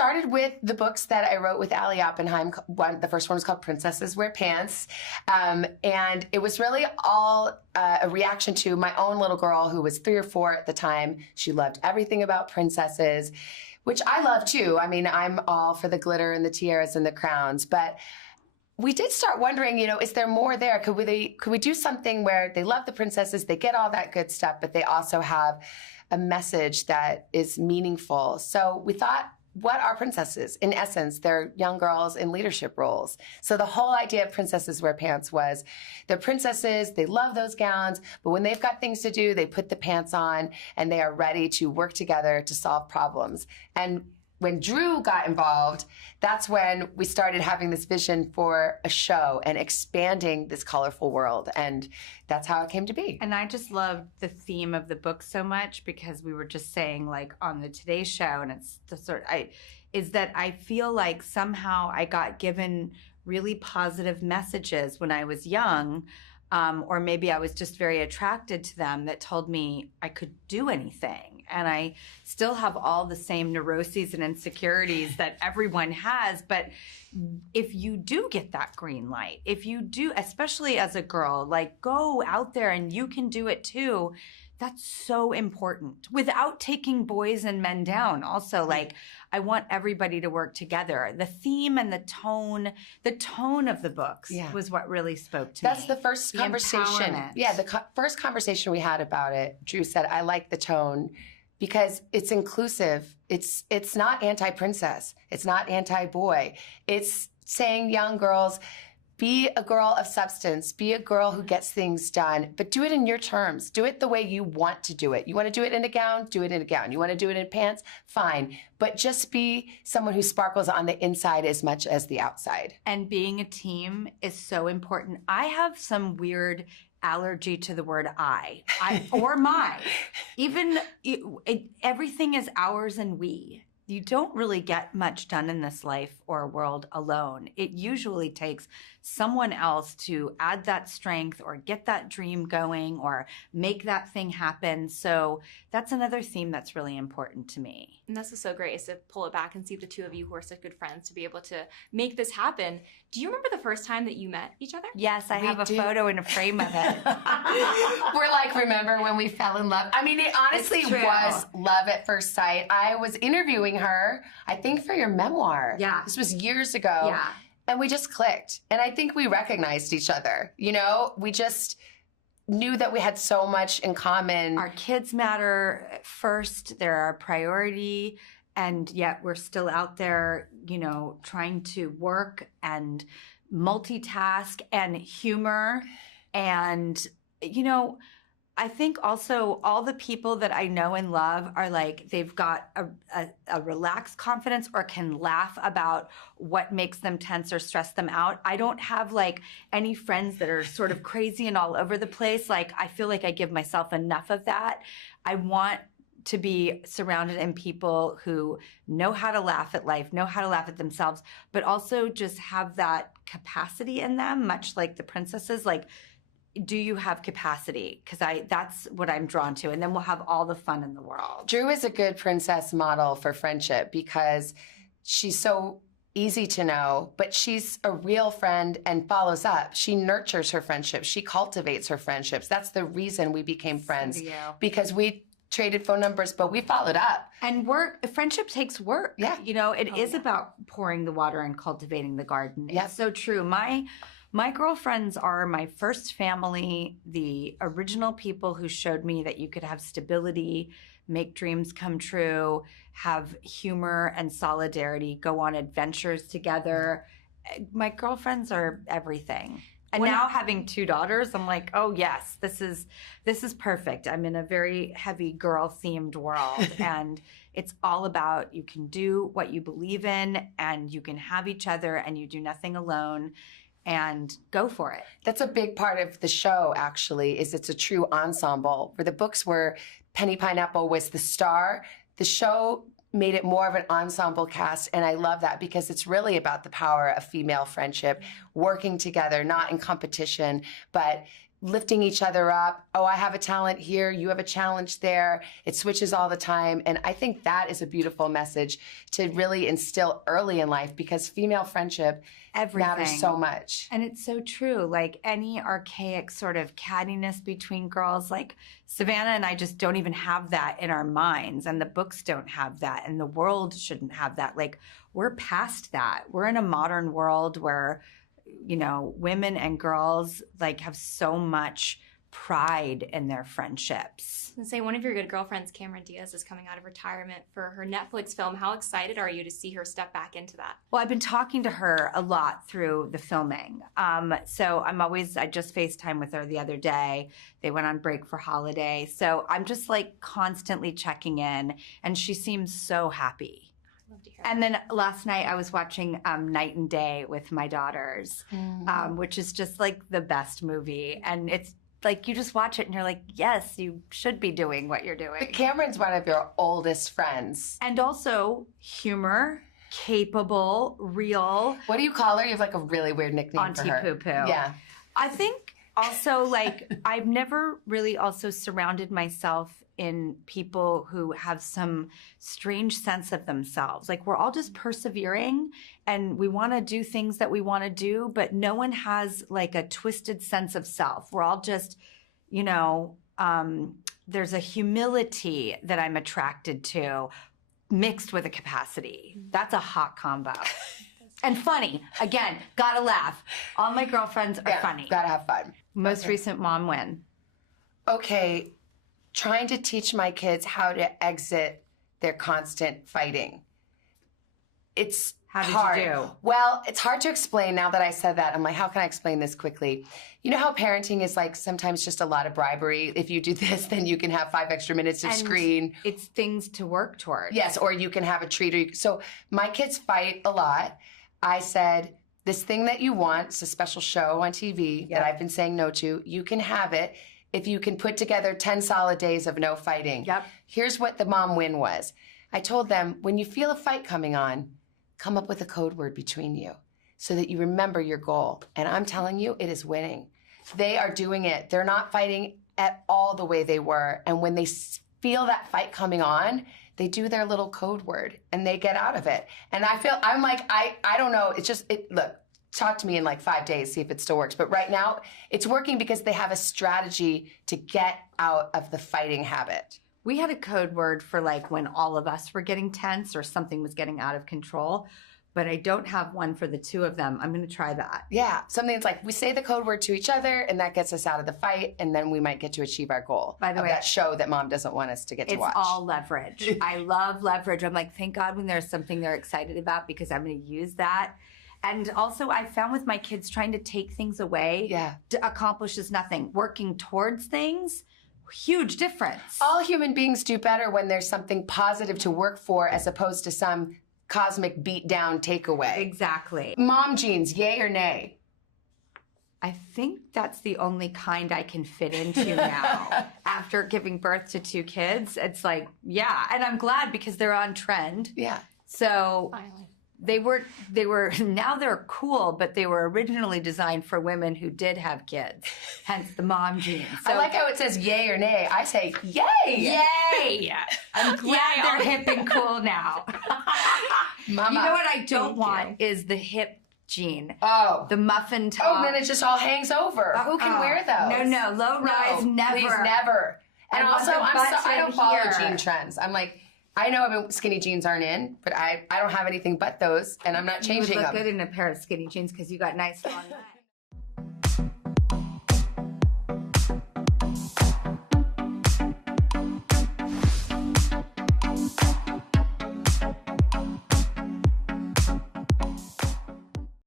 started with the books that I wrote with Allie Oppenheim. The first one was called Princesses Wear Pants. And it was really all a reaction to my own little girl who was 3 or 4 at the time. She loved everything about princesses, which I love too. I mean, I'm all for the glitter and the tiaras and the crowns, but we did start wondering, is there more there? Could we do something where they love the princesses, they get all that good stuff, but they also have a message that is meaningful? So we thought, what are princesses? In essence, they're young girls in leadership roles. So the whole idea of Princesses Wear Pants was they're princesses, they love those gowns, but when they've got things to do, they put the pants on and they are ready to work together to solve problems. And when Drew got involved, that's when we started having this vision for a show and expanding this colorful world. And that's how it came to be. And I just loved the theme of the book so much because we were just saying, like, on the Today Show, and it's the sort is that I feel like somehow I got given really positive messages when I was young, or maybe I was just very attracted to them, that told me I could do anything. And I still have all the same neuroses and insecurities that everyone has. But if you do get that green light, if you do, especially as a girl, like, go out there and you can do it too. That's so important, without taking boys and men down. Also, like, I want everybody to work together. The theme and the tone of the books was what really spoke to me. That's the first conversation. Yeah, the first conversation we had about it, Drew said, I like the tone because it's inclusive. It's not anti-princess. It's not anti-boy. It's saying, young girls, be a girl of substance. Be a girl who gets things done, but do it in your terms. Do it the way you want to do it. You want to do it in a gown? Do it in a gown. You want to do it in pants? Fine. But just be someone who sparkles on the inside as much as the outside. And being a team is so important. I have some weird allergy to the word I or my. Even everything is ours and we. You don't really get much done in this life or world alone. It usually takes someone else to add that strength or get that dream going or make that thing happen. So that's another theme that's really important to me. And that's so great, is to pull it back and see the two of you who are such good friends to be able to make this happen. Do you remember the first time that you met each other? Yes, I have a photo and a frame of it. We're like, remember when we fell in love? I mean, it honestly was love at first sight. I was interviewing her, I think, for your memoir. Yeah. This was years ago. Yeah. And we just clicked. And I think we recognized each other. We just knew that we had so much in common. Our kids matter first. They're our priority. And yet we're still out there, trying to work and multitask and humor. And, I think also all the people that I know and love are like, they've got a relaxed confidence or can laugh about what makes them tense or stress them out. I don't have like any friends that are sort of crazy and all over the place. Like, I feel like I give myself enough of that. I want to be surrounded in people who know how to laugh at life, know how to laugh at themselves, but also just have that capacity in them, much like the princesses. Like, do you have capacity? Because that's what I'm drawn to. And then we'll have all the fun in the world. Drew is a good princess model for friendship because she's so easy to know, but she's a real friend and follows up. She nurtures her friendships. She cultivates her friendships. That's the reason we became friends. Because we traded phone numbers, but we followed up. And friendship takes work. Yeah. It is about pouring the water and cultivating the garden. Yeah. It's so true. My girlfriends are my first family, the original people who showed me that you could have stability, make dreams come true, have humor and solidarity, go on adventures together. My girlfriends are everything. And now having 2 daughters, I'm like, oh yes, this is perfect. I'm in a very heavy girl-themed world. And it's all about, you can do what you believe in and you can have each other and you do nothing alone. And go for it. That's a big part of the show, actually, is it's a true ensemble. Where the books were Penny Pineapple was the star, the show made it more of an ensemble cast, and I love that because it's really about the power of female friendship, working together, not in competition, but lifting each other up. Oh, I have a talent here. You have a challenge there. It switches all the time. And I think that is a beautiful message to really instill early in life, because female friendship matters so much. And it's so true. Like any archaic sort of cattiness between girls, like Savannah and I just don't even have that in our minds. And the books don't have that. And the world shouldn't have that. Like we're past that. We're in a modern world where, you know, women and girls like have so much pride in their friendships. And say one of your good girlfriends, Cameron Diaz, is coming out of retirement for her Netflix film. How excited are you to see her step back into that? Well, I've been talking to her a lot through the filming. So I just FaceTime with her the other day. They went on break for holiday. So I'm just like constantly checking in, and she seems so happy. And then last night I was watching Night and Day with my daughters, which is just like the best movie. And it's like you just watch it and you're like, yes, you should be doing what you're doing. But Cameron's one of your oldest friends. And also humor, capable, real. What do you call her? You have like a really weird nickname Auntie for her. Poo Poo. Yeah. I think also like I've never really also surrounded myself in people who have some strange sense of themselves. Like we're all just persevering and we want to do things that we want to do, but no one has like a twisted sense of self. We're all just, you know, there's a humility that I'm attracted to mixed with a capacity. That's a hot combo. And funny. Again, gotta laugh. All my girlfriends are funny. Gotta have fun. Most recent mom win. Okay. Trying to teach my kids how to exit their constant fighting. It's How did hard. you do? Well, it's hard to explain now that I said that. I'm like, how can I explain this quickly? You know how parenting is like sometimes just a lot of bribery. If you do this, then you can have 5 extra minutes of screen. It's things to work towards. Yes, or you can have a treat. So my kids fight a lot. I said, this thing that you want, it's a special show on TV that I've been saying no to. You can have it if you can put together 10 solid days of no fighting. Yep. Here's what the mom win was. I told them, when you feel a fight coming on, come up with a code word between you so that you remember your goal. And I'm telling you, it is winning. They are doing it. They're not fighting at all the way they were. And when they feel that fight coming on, they do their little code word and they get out of it. And I'm like, I don't know. It's just, look, talk to me in like 5 days, see if it still works. But right now, it's working because they have a strategy to get out of the fighting habit. We had a code word for like when all of us were getting tense or something was getting out of control, but I don't have one for the two of them. I'm going to try that. Yeah, something that's like we say the code word to each other and that gets us out of the fight and then we might get to achieve our goal. By the way, that show that mom doesn't want us to get to watch. It's all leverage. I love leverage. I'm like, thank God when there's something they're excited about because I'm going to use that. And also I found with my kids trying to take things away accomplishes nothing. Working towards things, huge difference. All human beings do better when there's something positive to work for as opposed to some cosmic beat down takeaway. Exactly. Mom jeans, yay or nay? I think that's the only kind I can fit into now. After giving birth to 2 kids, it's like, yeah. And I'm glad because they're on trend. Yeah. So Finally. they were now they're cool, but they were originally designed for women who did have kids, hence the mom jeans. So, I like how it says yay or nay. I say yay. Yay! I'm glad they're hip and cool now. Mama. You know what I don't want is the hip jean. Oh. The muffin top. Oh, then it just all hangs over. Who can wear those? No, low rise, never. Please, never. And I want also, the I don't button follow here. jean trends. I'm like, I know skinny jeans aren't in, but I don't have anything but those, and I'm not You would changing look them. good in a pair of skinny jeans because you got nice long legs.